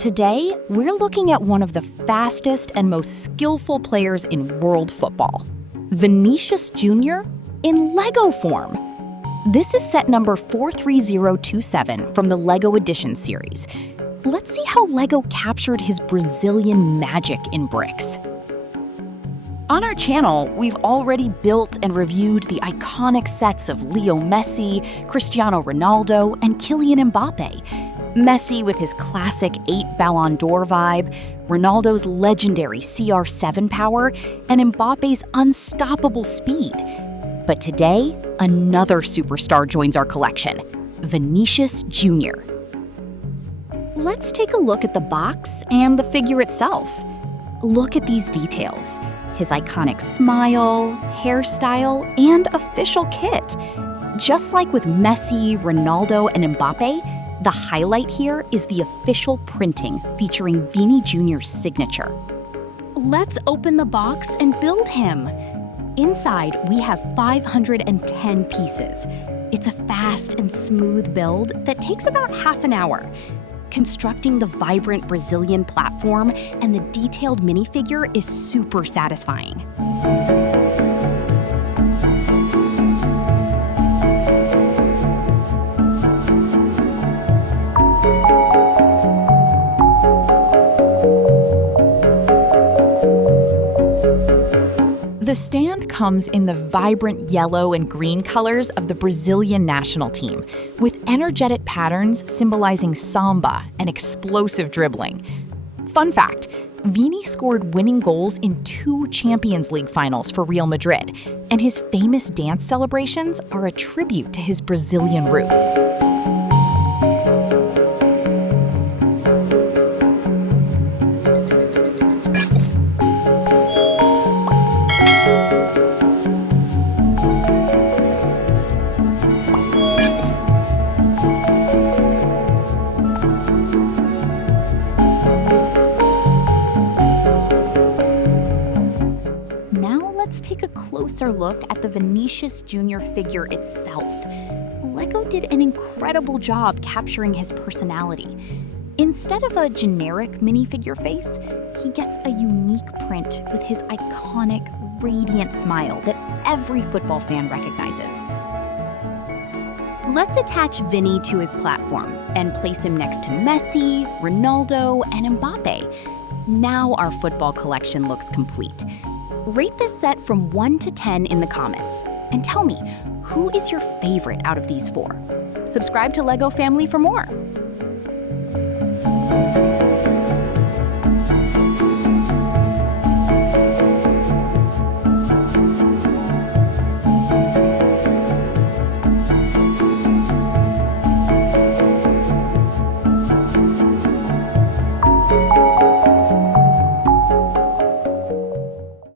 Today, we're looking at one of the fastest and most skillful players in world football, Vinicius Jr. in Lego form. This is set number 43027 from the Lego Edition series. Let's see how Lego captured his Brazilian magic in bricks. On our channel, we've already built and reviewed the iconic sets of Leo Messi, Cristiano Ronaldo, and Kylian Mbappé. Messi with his classic 8 Ballon d'Or vibe, Ronaldo's legendary CR7 power, and Mbappé's unstoppable speed. But today, another superstar joins our collection, Vinicius Jr. Let's take a look at the box and the figure itself. Look at these details: his iconic smile, hairstyle, and official kit. Just like with Messi, Ronaldo, and Mbappé, the highlight here is the official printing featuring Vini Jr.'s signature. Let's open the box and build him. Inside, we have 510 pieces. It's a fast and smooth build that takes about half an hour. Constructing the vibrant Brazilian platform and the detailed minifigure is super satisfying. The stand comes in the vibrant yellow and green colors of the Brazilian national team, with energetic patterns symbolizing samba and explosive dribbling. Fun fact, Vini scored winning goals in 2 Champions League finals for Real Madrid, and his famous dance celebrations are a tribute to his Brazilian roots. Let's take a closer look at the Vinicius Jr. figure itself. Lego did an incredible job capturing his personality. Instead of a generic minifigure face, he gets a unique print with his iconic, radiant smile that every football fan recognizes. Let's attach Vini to his platform and place him next to Messi, Ronaldo, and Mbappé. Now our football collection looks complete. Rate this set from 1 to 10 in the comments, and tell me, who is your favorite out of these 4? Subscribe to LEGO Family for more.